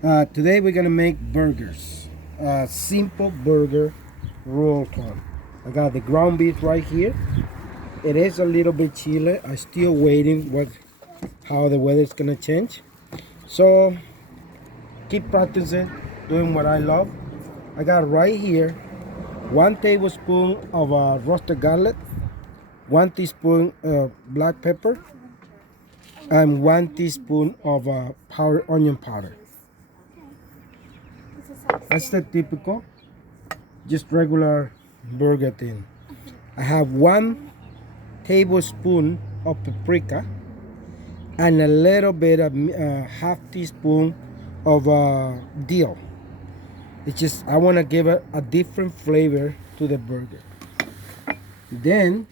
Today we're gonna make burgers. Simple burger roll on. I got the ground beef right here. It is a little bit chilly. I'm still waiting how the weather's gonna change. So keep practicing, doing what I love. I got right here 1 tablespoon of roasted garlic, 1 teaspoon black pepper, and 1 teaspoon of powdered onion powder. That's the typical, just regular burger thing. I have 1 tablespoon of paprika and a little bit of half teaspoon of dill. It's just I want to give it a different flavor to the burger. Then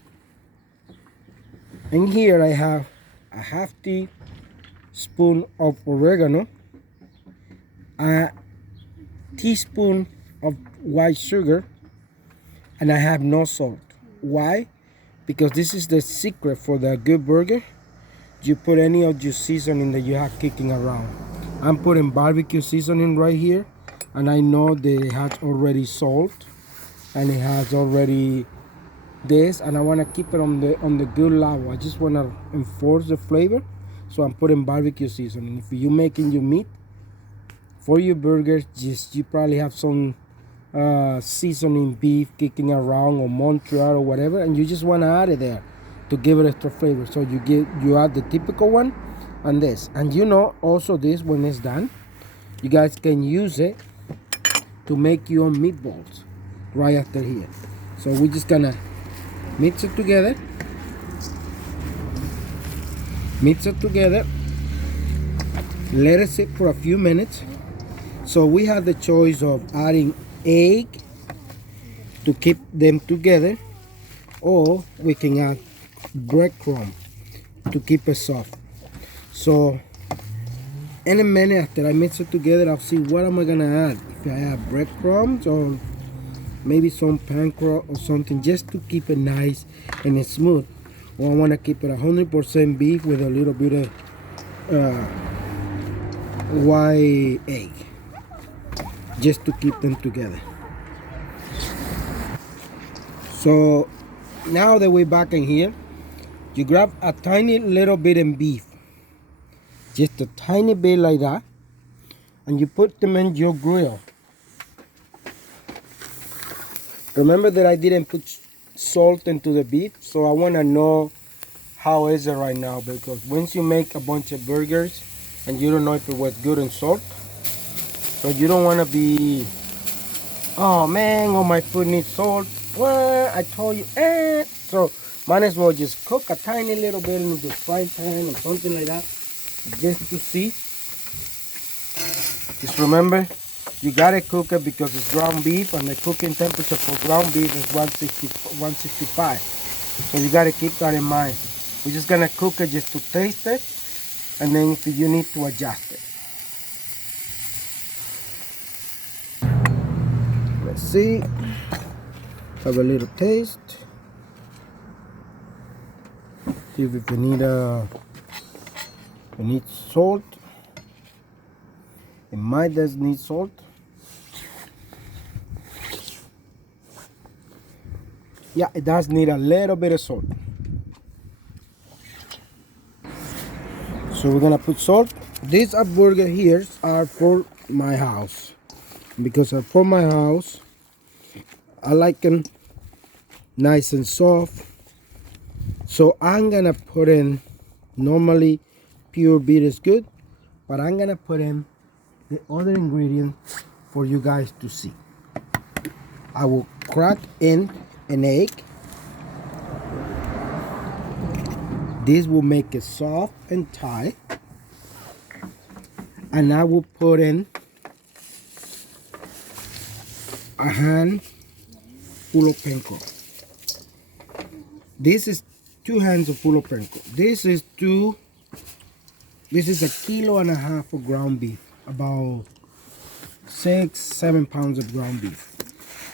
in here I have a half teaspoon of oregano, a teaspoon of white sugar, and I have no salt. Why? Because this is the secret for the good burger. You put any of your seasoning that you have kicking around. I'm putting barbecue seasoning right here, and I know that it has already salt and it has already this, and I want to keep it on the good level. I just want to enforce the flavor, so I'm putting barbecue seasoning. If you're making your meat for your burgers, you probably have some seasoning beef kicking around or Montreal or whatever, and you just want to add it there to give it extra flavor. So you add the typical one and this, and also this, when it's done, you guys can use it to make your own meatballs right after here. So we're just gonna mix it together, let it sit for a few minutes. So we have the choice of adding egg to keep them together, or we can add breadcrumb to keep it soft. So in a minute after I mix it together, I'll see what am I gonna add. If I add breadcrumbs or maybe some pancreas or something, just to keep it nice and smooth. Or I want to keep it 100% beef with a little bit of white egg, just to keep them together. So now that we're back in here, you grab a tiny little bit of beef, just a tiny bit like that, and you put them in your grill. Remember that I didn't put salt into the beef, so I want to know how is it right now, because once you make a bunch of burgers and you don't know if it was good and salt, so you don't want to be, oh man, oh my food needs salt. Well, I told you, so might as well just cook a tiny little bit in the frying pan or something like that, just to see. Just remember, you gotta cook it because it's ground beef, and the cooking temperature for ground beef is 165. So you gotta keep that in mind. We're just gonna cook it just to taste it, and then if you need to adjust it. Let's see. Have a little taste. See if you need salt. It might does need salt. Yeah, it does need a little bit of salt. So we're gonna put salt. These burger here are for my house, because for my house I like them nice and soft. So I'm gonna put in, normally pure beef is good, but I'm gonna put in the other ingredient for you guys to see. I will crack in an egg. This will make it soft and tight. And I will put in a handful of panko. This is 2 hands of full of panko. This is 1.5 kilos of ground beef, about 6-7 pounds of ground beef.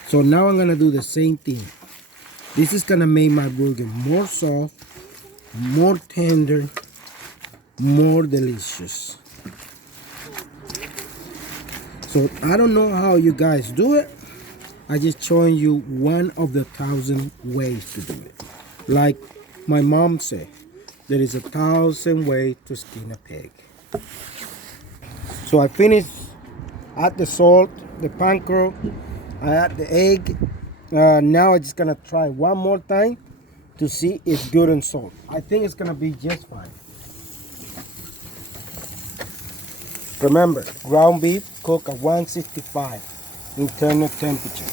So now I'm gonna do the same thing. This is gonna make my burger more soft, more tender, more delicious. So I don't know how you guys do it. I just showing you one of the 1,000 ways to do it. Like my mom said, there is 1,000 ways to skin a pig. So I finished, add the salt, the panko, I add the egg. Now I'm just gonna try one more time to see if it's good and salt. I think it's gonna be just fine. Remember, ground beef cook at 165 internal temperature.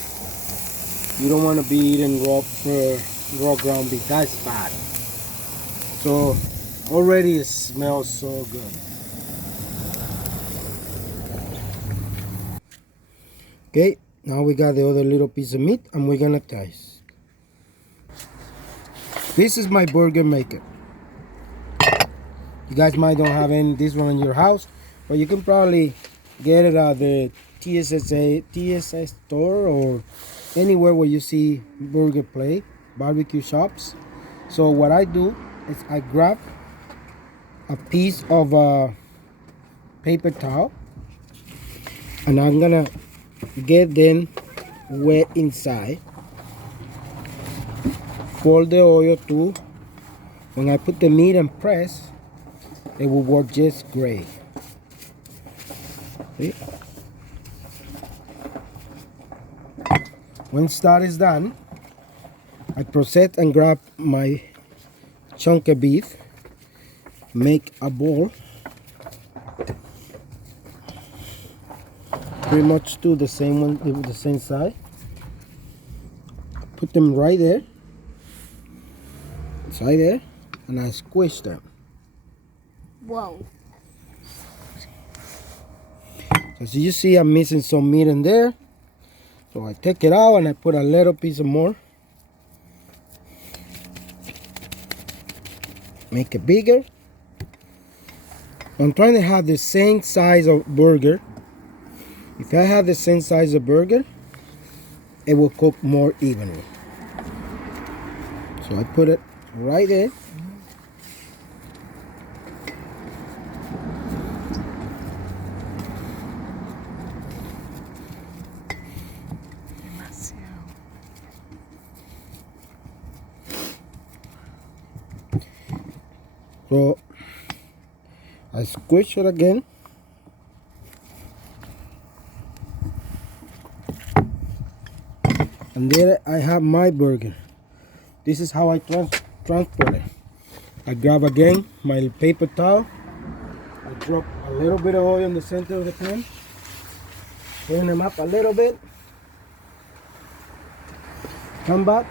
You don't want to be eating raw ground beef. That's bad. So already it smells so good. Okay, now we got the other little piece of meat and we're gonna taste. This is my burger maker. You guys might don't have this one in your house, but you can probably get it at the TSS store or anywhere where you see burger play, barbecue shops. So what I do is I grab a piece of paper towel and I'm gonna get them wet inside. Pour the oil too. When I put the meat and press, it will work just great. See? Once that is done, I proceed and grab my chunk of beef, make a ball, pretty much do the same one with the same side. Put them right there, and I squish them. Whoa. As you see, I'm missing some meat in there. So I take it out and I put a little piece of more. Make it bigger. I'm trying to have the same size of burger. If I have the same size of burger, it will cook more evenly. So I put it right there. So I squish it again. And there I have my burger. This is how I transport it. I grab again my paper towel. I drop a little bit of oil in the center of the pan. Turn them up a little bit. Come back.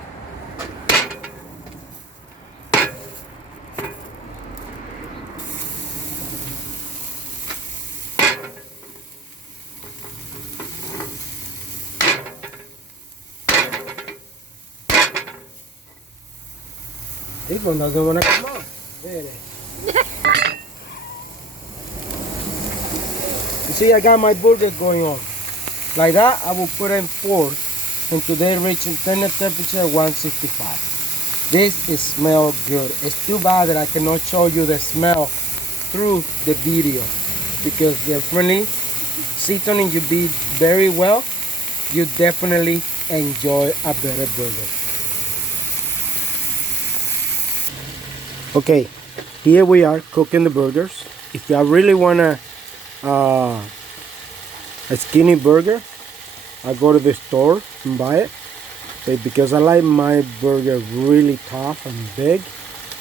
This one doesn't want to come out. There it is. You see, I got my burger going on. Like that, I will put in 4 until they reach internal temperature 165. This is smell good. It's too bad that I cannot show you the smell through the video, because definitely seasoning you did very well. You definitely enjoy a better burger. Okay, here we are cooking the burgers. If I really want a skinny burger, I go to the store and buy it. Okay, because I like my burger really tough and big,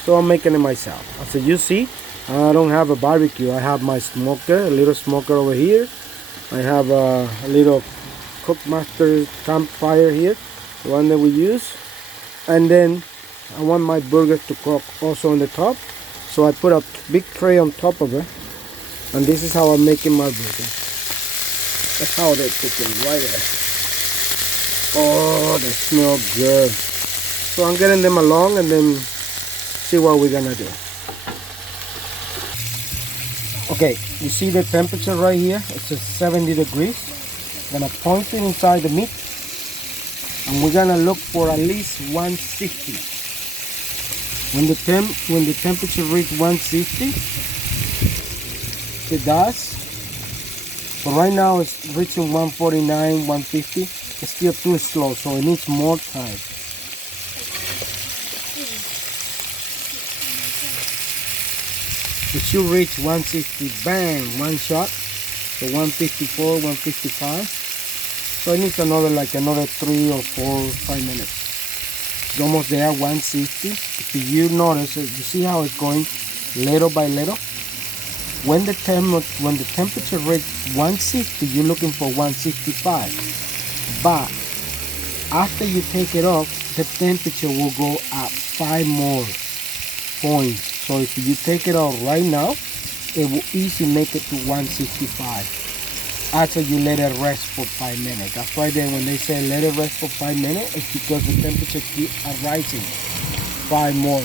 so I'm making it myself. As you see, I don't have a barbecue. I have my smoker, a little smoker over here. I have a little Cookmaster campfire here, the one that we use. And then I want my burger to cook also on the top, so I put a big tray on top of it, and this is how I'm making my burger. That's how they're cooking right there. Oh, they smell good. So I'm getting them along and then see what we're gonna do. Okay, you see the temperature right here? It's at 70 degrees. I'm gonna point it inside the meat, and we're gonna look for at least 160. When the temperature reaches 160, it does. But right now it's reaching 149, 150. It's still too slow, so it needs more time. It should reach 160, bang, one shot. So 154, 155. So it needs another 3 or 4 or 5 minutes. It's almost there, 160. If you notice, you see how it's going little by little. When the temperature reaches 160, you're looking for 165. But after you take it off, the temperature will go up 5 more points. So if you take it off right now, it will easily make it to 165 after you let it rest for 5 minutes. That's why when they say let it rest for 5 minutes, it's because the temperature keeps rising 5 more.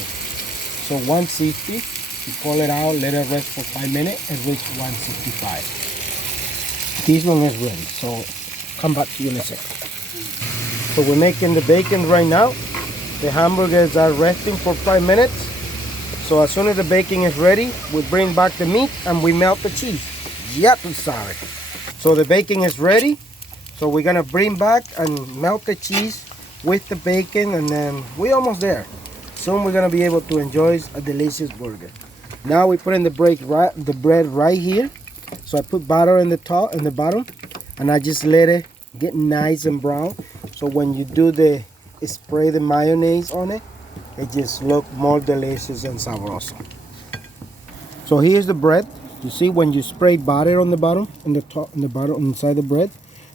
So 160, you pull it out, let it rest for 5 minutes, and reach 165. This one is ready, so come back to you in a second. So we're making the bacon right now. The hamburgers are resting for 5 minutes. So as soon as the bacon is ready, we bring back the meat and we melt the cheese. Yeah, sorry. So the bacon is ready. So we're gonna bring back and melt the cheese with the bacon, and then we're almost there. Soon we're gonna be able to enjoy a delicious burger. Now we put in the bread right here. So I put butter in the top and the bottom, and I just let it get nice and brown. So when you do spray the mayonnaise on it, it just look more delicious and sabroso. So here's the bread. You see when you spray butter on the bottom, in the top, in the bottom, inside the bread,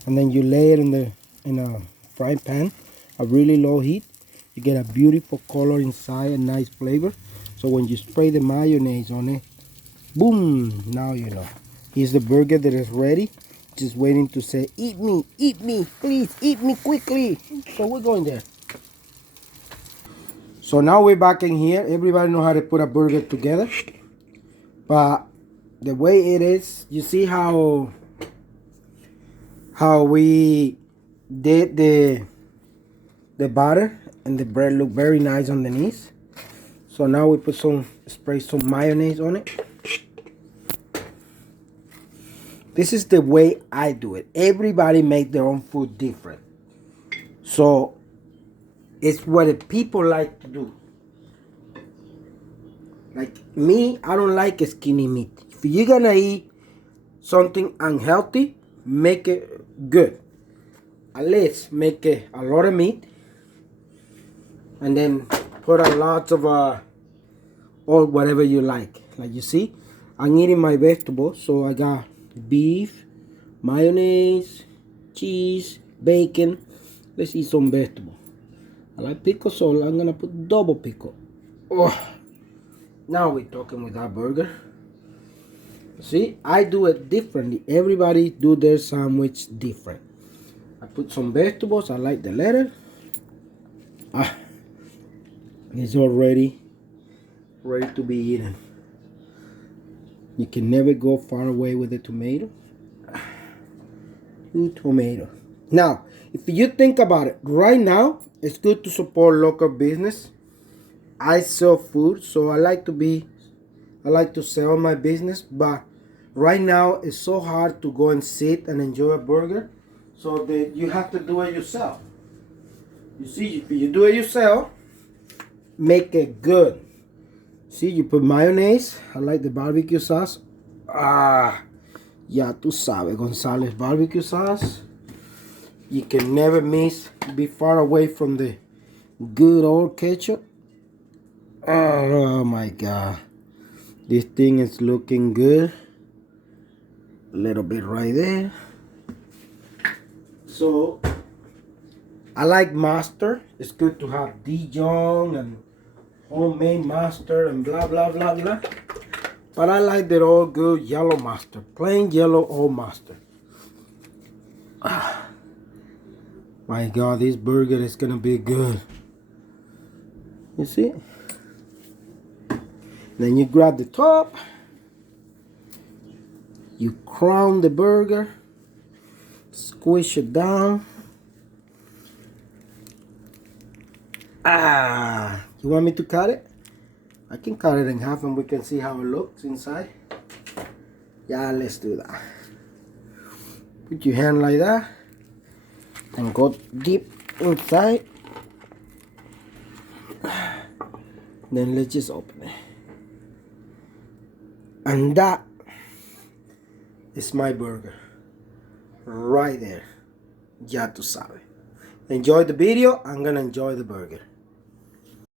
and then you lay it in a frying pan, a really low heat, you get a beautiful color inside, a nice flavor. So when you spray the mayonnaise on it, boom! Now you know. Here's the burger that is ready, just waiting to say, eat me, please, eat me quickly. So we're going there. So now we're back in here. Everybody know how to put a burger together. But the way it is, you see how we did the butter and the bread look very nice underneath. So now we spray some mayonnaise on it. This is the way I do it. Everybody make their own food different. So it's what the people like to do. Like me, I don't like skinny meat. If you're gonna eat something unhealthy, make it good. At least make it a lot of meat, and then put a lot of or whatever you like. Like you see, I'm eating my vegetables, so I got beef, mayonnaise, cheese, bacon. Let's eat some vegetable. I like pickle, so I'm gonna put double pickle. Oh. Now we're talking with our burger. See, I do it differently. Everybody do their sandwich different. I put some vegetables. I like the lettuce. It's already ready to be eaten. You can never go far away with the tomato. Tomato. Now, if you think about it, right now, it's good to support local business. I sell food, so I like to sell my business, but right now it's so hard to go and sit and enjoy a burger, so that you have to do it yourself. You see, if you do it yourself, make it good. See, you put mayonnaise. I like the barbecue sauce. Ya tú sabes, Gonzalez barbecue sauce. You can never miss, be far away from the good old ketchup. Oh my God, this thing is looking good. A little bit right there. So I like mustard. It's good to have Dijon and homemade mustard and blah blah blah blah. But I like that all good yellow mustard, plain yellow old mustard. My God, this burger is gonna be good. You see? Then you grab the top, you crown the burger, squish it down. You want me to cut it? I can cut it in half and we can see how it looks inside. Yeah, let's do that. Put your hand like that and go deep inside. Then let's just open it. And that is my burger. Right there. Ya tu sabes. Enjoy the video. I'm gonna enjoy the burger.